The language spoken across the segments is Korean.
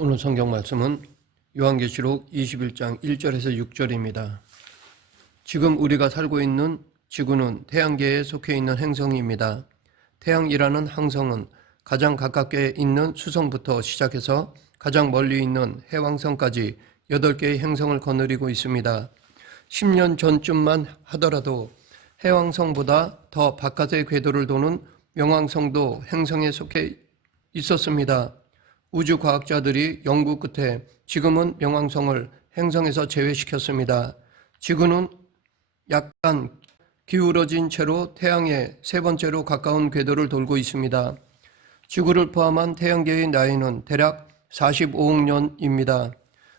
오늘 성경 말씀은 요한계시록 21장 1절에서 6절입니다. 지금 우리가 살고 있는 지구는 태양계에 속해 있는 행성입니다. 태양이라는 항성은 가장 가깝게 있는 수성부터 시작해서 가장 멀리 있는 해왕성까지 8개의 행성을 거느리고 있습니다. 10년 전쯤만 하더라도 해왕성보다 더 바깥의 궤도를 도는 명왕성도 행성에 속해 있었습니다. 우주과학자들이 연구 끝에 지금은 명왕성을 행성에서 제외시켰습니다. 지구는 약간 기울어진 채로 태양에 세 번째로 가까운 궤도를 돌고 있습니다. 지구를 포함한 태양계의 나이는 대략 45억 년입니다.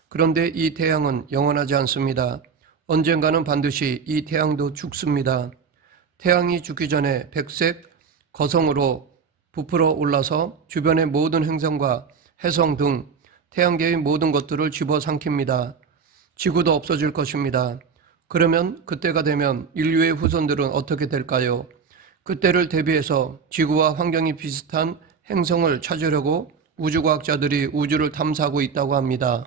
그런데 이 태양은 영원하지 않습니다. 언젠가는 반드시 이 태양도 죽습니다. 태양이 죽기 전에 백색 거성으로 부풀어 올라서 주변의 모든 행성과 해성 등 태양계의 모든 것들을 집어삼킵니다. 지구도 없어질 것입니다. 그러면 그때가 되면 인류의 후손들은 어떻게 될까요? 그때를 대비해서 지구와 환경이 비슷한 행성을 찾으려고 우주과학자들이 우주를 탐사하고 있다고 합니다.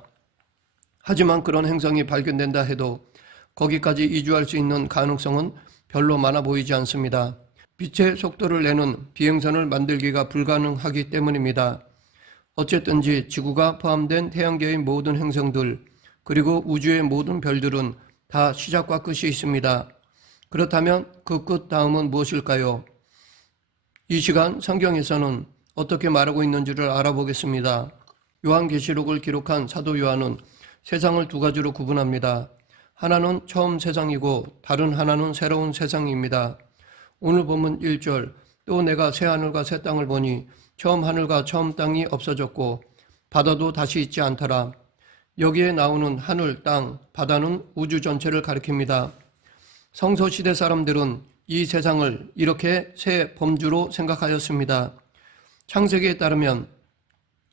하지만 그런 행성이 발견된다 해도 거기까지 이주할 수 있는 가능성은 별로 많아 보이지 않습니다. 빛의 속도를 내는 비행선을 만들기가 불가능하기 때문입니다. 어쨌든지 지구가 포함된 태양계의 모든 행성들 그리고 우주의 모든 별들은 다 시작과 끝이 있습니다. 그렇다면 그 끝 다음은 무엇일까요? 이 시간 성경에서는 어떻게 말하고 있는지를 알아보겠습니다. 요한계시록을 기록한 사도 요한은 세상을 두 가지로 구분합니다. 하나는 처음 세상이고 다른 하나는 새로운 세상입니다. 오늘 본문 1절 또 내가 새 하늘과 새 땅을 보니 처음 하늘과 처음 땅이 없어졌고 바다도 다시 있지 않더라. 여기에 나오는 하늘, 땅, 바다는 우주 전체를 가리킵니다. 성서시대 사람들은 이 세상을 이렇게 새 범주로 생각하였습니다. 창세기에 따르면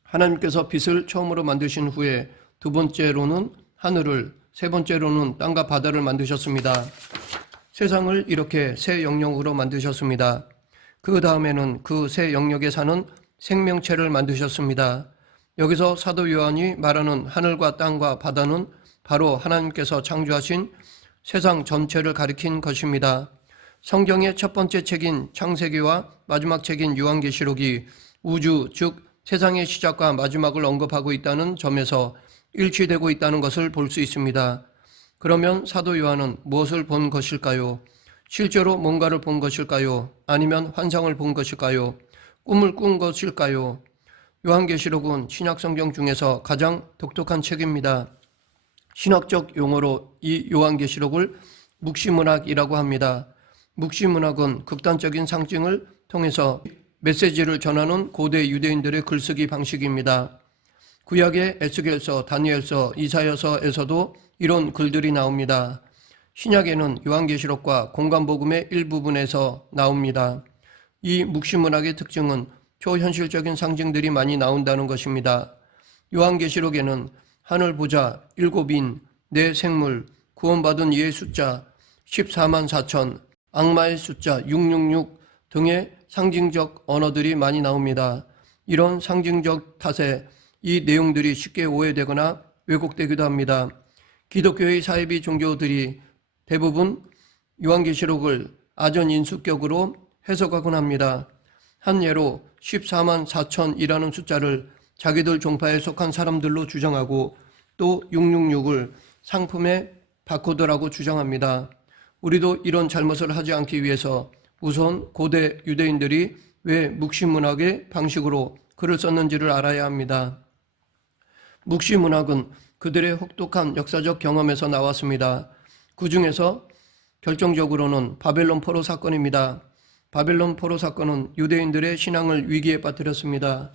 하나님께서 빛을 처음으로 만드신 후에 두 번째로는 하늘을, 세 번째로는 땅과 바다를 만드셨습니다. 세상을 이렇게 새 영역으로 만드셨습니다. 그 다음에는 그 새 영역에 사는 생명체를 만드셨습니다. 여기서 사도 요한이 말하는 하늘과 땅과 바다는 바로 하나님께서 창조하신 세상 전체를 가리킨 것입니다. 성경의 첫 번째 책인 창세기와 마지막 책인 요한계시록이 우주, 즉 세상의 시작과 마지막을 언급하고 있다는 점에서 일치되고 있다는 것을 볼 수 있습니다. 그러면 사도 요한은 무엇을 본 것일까요? 실제로 뭔가를 본 것일까요? 아니면 환상을 본 것일까요? 꿈을 꾼 것일까요? 요한계시록은 신약성경 중에서 가장 독특한 책입니다. 신학적 용어로 이 요한계시록을 묵시문학이라고 합니다. 묵시문학은 극단적인 상징을 통해서 메시지를 전하는 고대 유대인들의 글쓰기 방식입니다. 구약의 에스겔서, 다니엘서, 이사야서에서도 이런 글들이 나옵니다. 신약에는 요한계시록과 공간복음의 일부분에서 나옵니다. 이 묵시문학의 특징은 초현실적인 상징들이 많이 나온다는 것입니다. 요한계시록에는 하늘 보좌, 7인, 네 생물, 구원받은 이의 숫자, 14만 4천, 악마의 숫자, 666 등의 상징적 언어들이 많이 나옵니다. 이런 상징적 탓에 이 내용들이 쉽게 오해되거나 왜곡되기도 합니다. 기독교의 사이비 종교들이 대부분 요한계시록을 아전인수격으로 해석하곤 합니다. 한 예로 14만 4천이라는 숫자를 자기들 종파에 속한 사람들로 주장하고 또 666을 상품의 바코드라고 주장합니다. 우리도 이런 잘못을 하지 않기 위해서 우선 고대 유대인들이 왜 묵시문학의 방식으로 글을 썼는지를 알아야 합니다. 묵시문학은 그들의 혹독한 역사적 경험에서 나왔습니다. 그 중에서 결정적으로는 바벨론 포로 사건입니다. 바벨론 포로 사건은 유대인들의 신앙을 위기에 빠뜨렸습니다.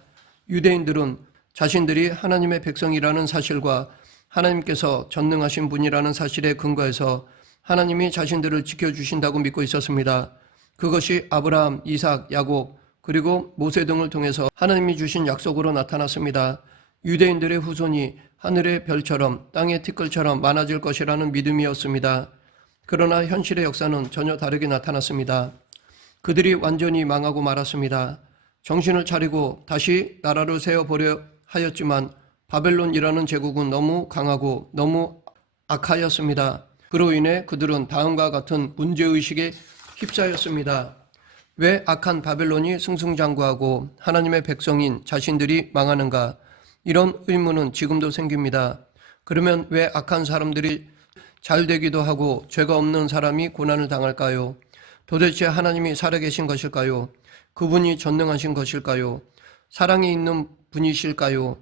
유대인들은 자신들이 하나님의 백성이라는 사실과 하나님께서 전능하신 분이라는 사실에 근거해서 하나님이 자신들을 지켜주신다고 믿고 있었습니다. 그것이 아브라함, 이삭, 야곱 그리고 모세 등을 통해서 하나님이 주신 약속으로 나타났습니다. 유대인들의 후손이 하늘의 별처럼 땅의 티끌처럼 많아질 것이라는 믿음이었습니다. 그러나 현실의 역사는 전혀 다르게 나타났습니다. 그들이 완전히 망하고 말았습니다. 정신을 차리고 다시 나라를 세워보려 하였지만 바벨론이라는 제국은 너무 강하고 너무 악하였습니다. 그로 인해 그들은 다음과 같은 문제의식에 휩싸였습니다. 왜 악한 바벨론이 승승장구하고 하나님의 백성인 자신들이 망하는가? 이런 의문은 지금도 생깁니다. 그러면 왜 악한 사람들이 잘 되기도 하고 죄가 없는 사람이 고난을 당할까요? 도대체 하나님이 살아계신 것일까요? 그분이 전능하신 것일까요? 사랑이 있는 분이실까요?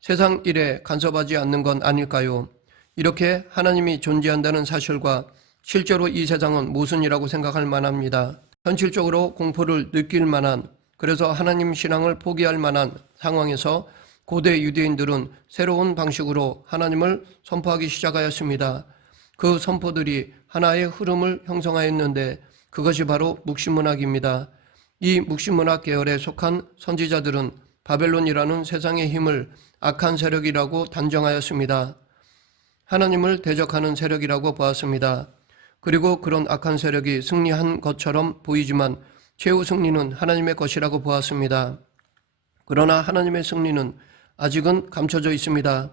세상 일에 간섭하지 않는 건 아닐까요? 이렇게 하나님이 존재한다는 사실과 실제로 이 세상은 모순이라고 생각할 만합니다. 현실적으로 공포를 느낄 만한, 그래서 하나님 신앙을 포기할 만한 상황에서 고대 유대인들은 새로운 방식으로 하나님을 선포하기 시작하였습니다. 그 선포들이 하나의 흐름을 형성하였는데 그것이 바로 묵시문학입니다. 이 묵시문학 계열에 속한 선지자들은 바벨론이라는 세상의 힘을 악한 세력이라고 단정하였습니다. 하나님을 대적하는 세력이라고 보았습니다. 그리고 그런 악한 세력이 승리한 것처럼 보이지만 최후 승리는 하나님의 것이라고 보았습니다. 그러나 하나님의 승리는 아직은 감춰져 있습니다.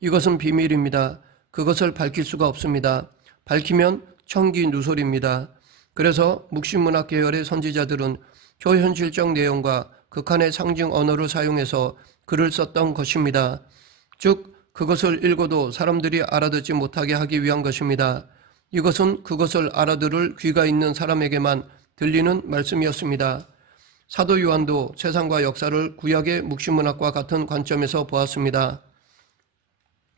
이것은 비밀입니다. 그것을 밝힐 수가 없습니다. 밝히면 청기 누설입니다. 그래서 묵시문학 계열의 선지자들은 초현실적 내용과 극한의 상징 언어를 사용해서 글을 썼던 것입니다. 즉 그것을 읽어도 사람들이 알아듣지 못하게 하기 위한 것입니다. 이것은 그것을 알아들을 귀가 있는 사람에게만 들리는 말씀이었습니다. 사도 요한도 세상과 역사를 구약의 묵시문학과 같은 관점에서 보았습니다.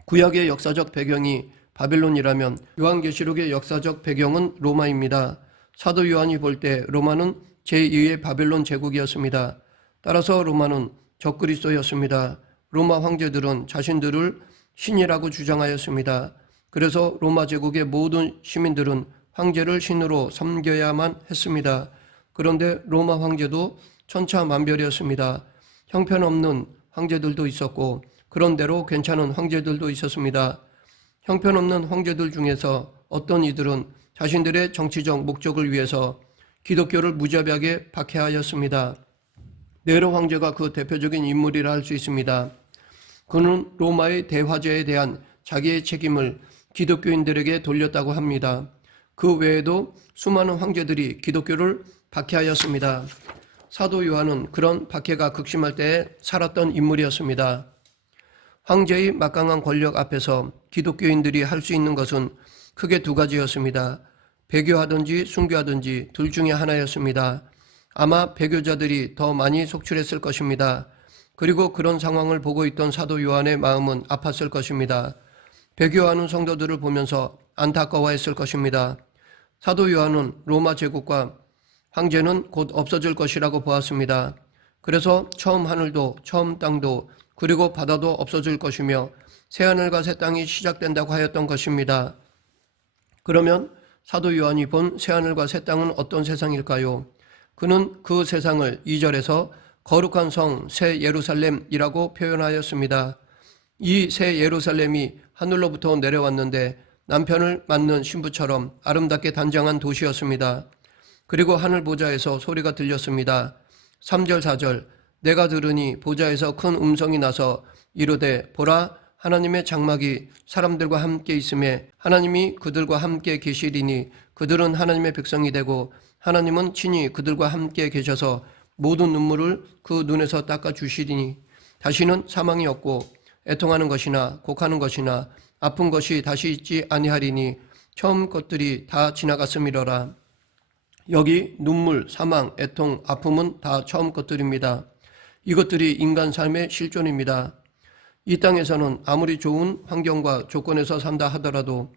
구약의 역사적 배경이 바벨론이라면 요한계시록의 역사적 배경은 로마입니다. 사도 요한이 볼 때 로마는 제2의 바벨론 제국이었습니다. 따라서 로마는 적그리스도였습니다. 로마 황제들은 자신들을 신이라고 주장하였습니다. 그래서 로마 제국의 모든 시민들은 황제를 신으로 섬겨야만 했습니다. 그런데 로마 황제도 천차만별이었습니다. 형편없는 황제들도 있었고 그런대로 괜찮은 황제들도 있었습니다. 형편없는 황제들 중에서 어떤 이들은 자신들의 정치적 목적을 위해서 기독교를 무자비하게 박해하였습니다. 네로 황제가 그 대표적인 인물이라 할 수 있습니다. 그는 로마의 대화제에 대한 자기의 책임을 기독교인들에게 돌렸다고 합니다. 그 외에도 수많은 황제들이 기독교를 박해하였습니다. 사도 요한은 그런 박해가 극심할 때에 살았던 인물이었습니다. 황제의 막강한 권력 앞에서 기독교인들이 할 수 있는 것은 크게 두 가지였습니다. 배교하든지 순교하든지 둘 중에 하나였습니다. 아마 배교자들이 더 많이 속출했을 것입니다. 그리고 그런 상황을 보고 있던 사도 요한의 마음은 아팠을 것입니다. 배교하는 성도들을 보면서 안타까워했을 것입니다. 사도 요한은 로마 제국과 황제는 곧 없어질 것이라고 보았습니다. 그래서 처음 하늘도 처음 땅도 그리고 바다도 없어질 것이며 새하늘과 새 땅이 시작된다고 하였던 것입니다. 그러면 사도 요한이 본 새하늘과 새 땅은 어떤 세상일까요? 그는 그 세상을 2절에서 거룩한 성 새 예루살렘이라고 표현하였습니다. 이 새 예루살렘이 하늘로부터 내려왔는데 남편을 맞는 신부처럼 아름답게 단장한 도시였습니다. 그리고 하늘 보좌에서 소리가 들렸습니다. 3절 4절 내가 들으니 보좌에서 큰 음성이 나서 이르되 보라 하나님의 장막이 사람들과 함께 있음에 하나님이 그들과 함께 계시리니 그들은 하나님의 백성이 되고 하나님은 친히 그들과 함께 계셔서 모든 눈물을 그 눈에서 닦아주시리니 다시는 사망이 없고 애통하는 것이나 곡하는 것이나 아픈 것이 다시 있지 아니하리니 처음 것들이 다 지나갔음이러라. 여기 눈물, 사망, 애통, 아픔은 다 처음 것들입니다. 이것들이 인간 삶의 실존입니다. 이 땅에서는 아무리 좋은 환경과 조건에서 산다 하더라도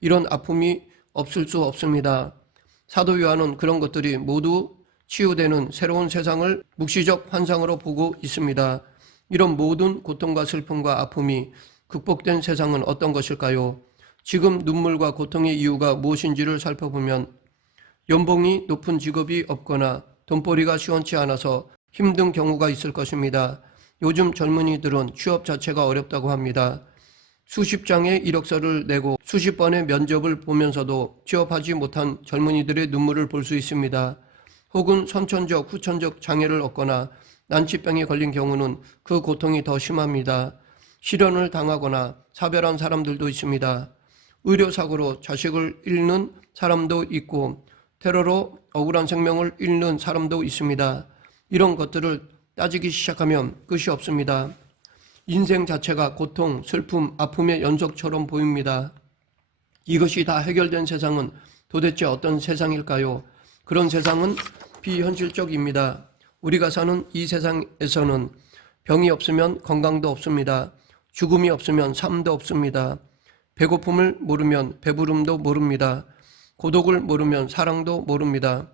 이런 아픔이 없을 수 없습니다. 사도 요한은 그런 것들이 모두 치유되는 새로운 세상을 묵시적 환상으로 보고 있습니다. 이런 모든 고통과 슬픔과 아픔이 극복된 세상은 어떤 것일까요? 지금 눈물과 고통의 이유가 무엇인지를 살펴보면 연봉이 높은 직업이 없거나 돈벌이가 시원치 않아서 힘든 경우가 있을 것입니다. 요즘 젊은이들은 취업 자체가 어렵다고 합니다. 수십 장의 이력서를 내고 수십 번의 면접을 보면서도 취업하지 못한 젊은이들의 눈물을 볼 수 있습니다. 혹은 선천적, 후천적 장애를 얻거나 난치병에 걸린 경우는 그 고통이 더 심합니다. 실현을 당하거나 사별한 사람들도 있습니다. 의료사고로 자식을 잃는 사람도 있고 테러로 억울한 생명을 잃는 사람도 있습니다. 이런 것들을 따지기 시작하면 끝이 없습니다. 인생 자체가 고통, 슬픔, 아픔의 연속처럼 보입니다. 이것이 다 해결된 세상은 도대체 어떤 세상일까요? 그런 세상은 비현실적입니다. 우리가 사는 이 세상에서는 병이 없으면 건강도 없습니다. 죽음이 없으면 삶도 없습니다. 배고픔을 모르면 배부름도 모릅니다. 고독을 모르면 사랑도 모릅니다.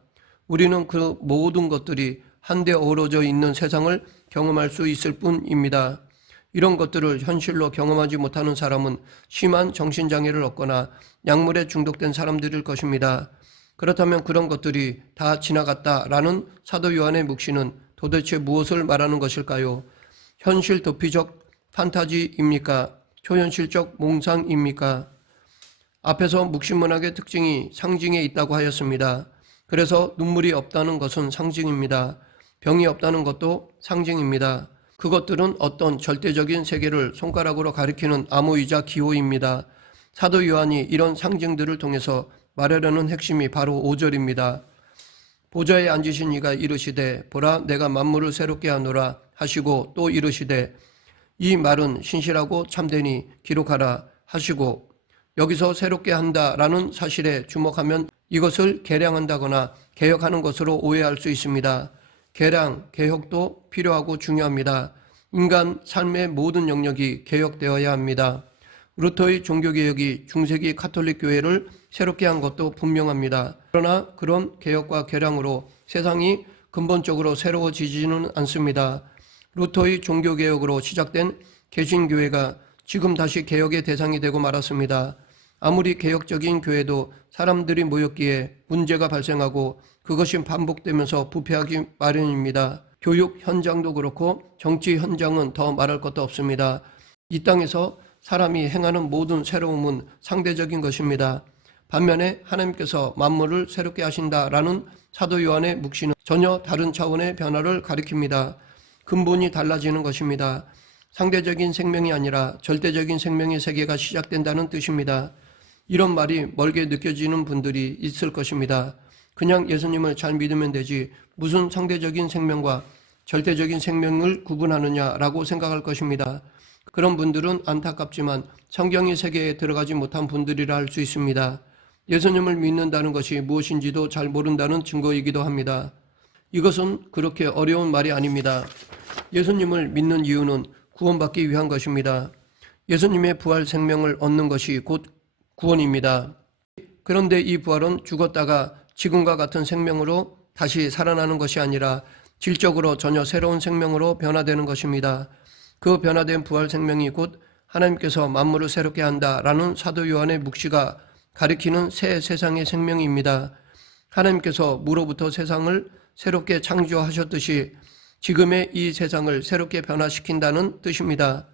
우리는 그 모든 것들이 한데 어우러져 있는 세상을 경험할 수 있을 뿐입니다. 이런 것들을 현실로 경험하지 못하는 사람은 심한 정신장애를 얻거나 약물에 중독된 사람들일 것입니다. 그렇다면 그런 것들이 다 지나갔다라는 사도 요한의 묵시는 도대체 무엇을 말하는 것일까요? 현실 도피적 판타지입니까? 초현실적 몽상입니까? 앞에서 묵시문학의 특징이 상징에 있다고 하였습니다. 그래서 눈물이 없다는 것은 상징입니다. 병이 없다는 것도 상징입니다. 그것들은 어떤 절대적인 세계를 손가락으로 가리키는 암호이자 기호입니다. 사도 요한이 이런 상징들을 통해서 말하려는 핵심이 바로 5절입니다. 보좌에 앉으신 이가 이르시되 보라 내가 만물을 새롭게 하노라 하시고 또 이르시되 이 말은 신실하고 참되니 기록하라 하시고 여기서 새롭게 한다라는 사실에 주목하면 이것을 개량한다거나 개혁하는 것으로 오해할 수 있습니다. 개량, 개혁도 필요하고 중요합니다. 인간 삶의 모든 영역이 개혁되어야 합니다. 루터의 종교개혁이 중세기 카톨릭 교회를 새롭게 한 것도 분명합니다. 그러나 그런 개혁과 개량으로 세상이 근본적으로 새로워지지는 않습니다. 루터의 종교개혁으로 시작된 개신교회가 지금 다시 개혁의 대상이 되고 말았습니다. 아무리 개혁적인 교회도 사람들이 모였기에 문제가 발생하고 그것이 반복되면서 부패하기 마련입니다. 교육 현장도 그렇고 정치 현장은 더 말할 것도 없습니다. 이 땅에서 사람이 행하는 모든 새로움은 상대적인 것입니다. 반면에 하나님께서 만물을 새롭게 하신다라는 사도 요한의 묵시는 전혀 다른 차원의 변화를 가리킵니다. 근본이 달라지는 것입니다. 상대적인 생명이 아니라 절대적인 생명의 세계가 시작된다는 뜻입니다. 이런 말이 멀게 느껴지는 분들이 있을 것입니다. 그냥 예수님을 잘 믿으면 되지 무슨 상대적인 생명과 절대적인 생명을 구분하느냐라고 생각할 것입니다. 그런 분들은 안타깝지만 성경의 세계에 들어가지 못한 분들이라 할 수 있습니다. 예수님을 믿는다는 것이 무엇인지도 잘 모른다는 증거이기도 합니다. 이것은 그렇게 어려운 말이 아닙니다. 예수님을 믿는 이유는 구원받기 위한 것입니다. 예수님의 부활 생명을 얻는 것이 곧 구원입니다. 그런데 이 부활은 죽었다가 지금과 같은 생명으로 다시 살아나는 것이 아니라 질적으로 전혀 새로운 생명으로 변화되는 것입니다. 그 변화된 부활 생명이 곧 하나님께서 만물을 새롭게 한다라는 사도 요한의 묵시가 가리키는 새 세상의 생명입니다. 하나님께서 무로부터 세상을 새롭게 창조하셨듯이 지금의 이 세상을 새롭게 변화시킨다는 뜻입니다.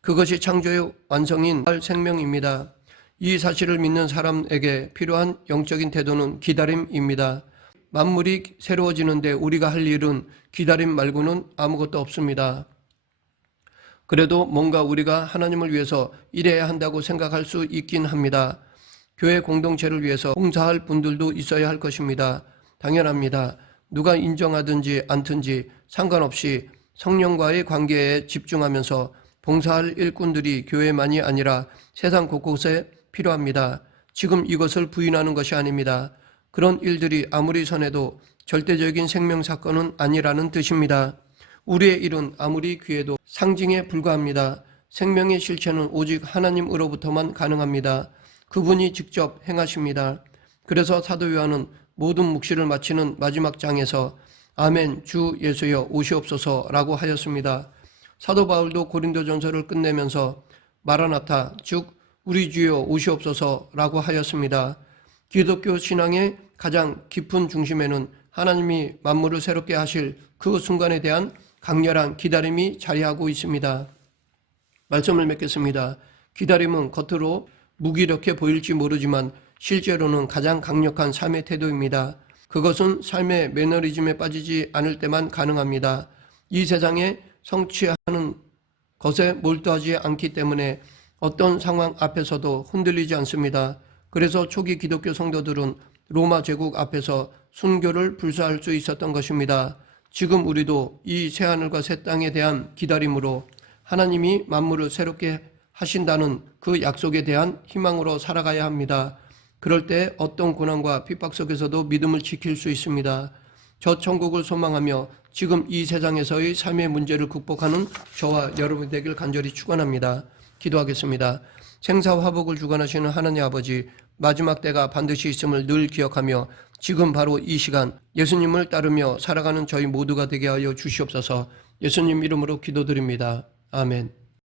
그것이 창조의 완성인 부활 생명입니다. 이 사실을 믿는 사람에게 필요한 영적인 태도는 기다림입니다. 만물이 새로워지는데 우리가 할 일은 기다림 말고는 아무것도 없습니다. 그래도 뭔가 우리가 하나님을 위해서 일해야 한다고 생각할 수 있긴 합니다. 교회 공동체를 위해서 봉사할 분들도 있어야 할 것입니다. 당연합니다. 누가 인정하든지 않든지 상관없이 성령과의 관계에 집중하면서 봉사할 일꾼들이 교회만이 아니라 세상 곳곳에 필요합니다. 지금 이것을 부인하는 것이 아닙니다. 그런 일들이 아무리 선해도 절대적인 생명 사건은 아니라는 뜻입니다. 우리의 일은 아무리 귀해도 상징에 불과합니다. 생명의 실체는 오직 하나님으로부터만 가능합니다. 그분이 직접 행하십니다. 그래서 사도 요한은 모든 묵시를 마치는 마지막 장에서 아멘 주 예수여 오시옵소서라고 하였습니다. 사도 바울도 고린도전서를 끝내면서 마라나타 즉 우리 주여 오시옵소서라고 하였습니다. 기독교 신앙의 가장 깊은 중심에는 하나님이 만물을 새롭게 하실 그 순간에 대한 강렬한 기다림이 자리하고 있습니다. 말씀을 맺겠습니다. 기다림은 겉으로 무기력해 보일지 모르지만 실제로는 가장 강력한 삶의 태도입니다. 그것은 삶의 매너리즘에 빠지지 않을 때만 가능합니다. 이 세상에 성취하는 것에 몰두하지 않기 때문에 어떤 상황 앞에서도 흔들리지 않습니다. 그래서 초기 기독교 성도들은 로마 제국 앞에서 순교를 불사할 수 있었던 것입니다. 지금 우리도 이 새하늘과 새 땅에 대한 기다림으로 하나님이 만물을 새롭게 하신다는 그 약속에 대한 희망으로 살아가야 합니다. 그럴 때 어떤 고난과 핍박 속에서도 믿음을 지킬 수 있습니다. 저 천국을 소망하며 지금 이 세상에서의 삶의 문제를 극복하는 저와 여러분 되길 간절히 축원합니다. 기도하겠습니다. 생사화복을 주관하시는 하나님 아버지, 마지막 때가 반드시 있음을 늘 기억하며 지금 바로 이 시간 예수님을 따르며 살아가는 저희 모두가 되게 하여 주시옵소서. 예수님 이름으로 기도드립니다. 아멘.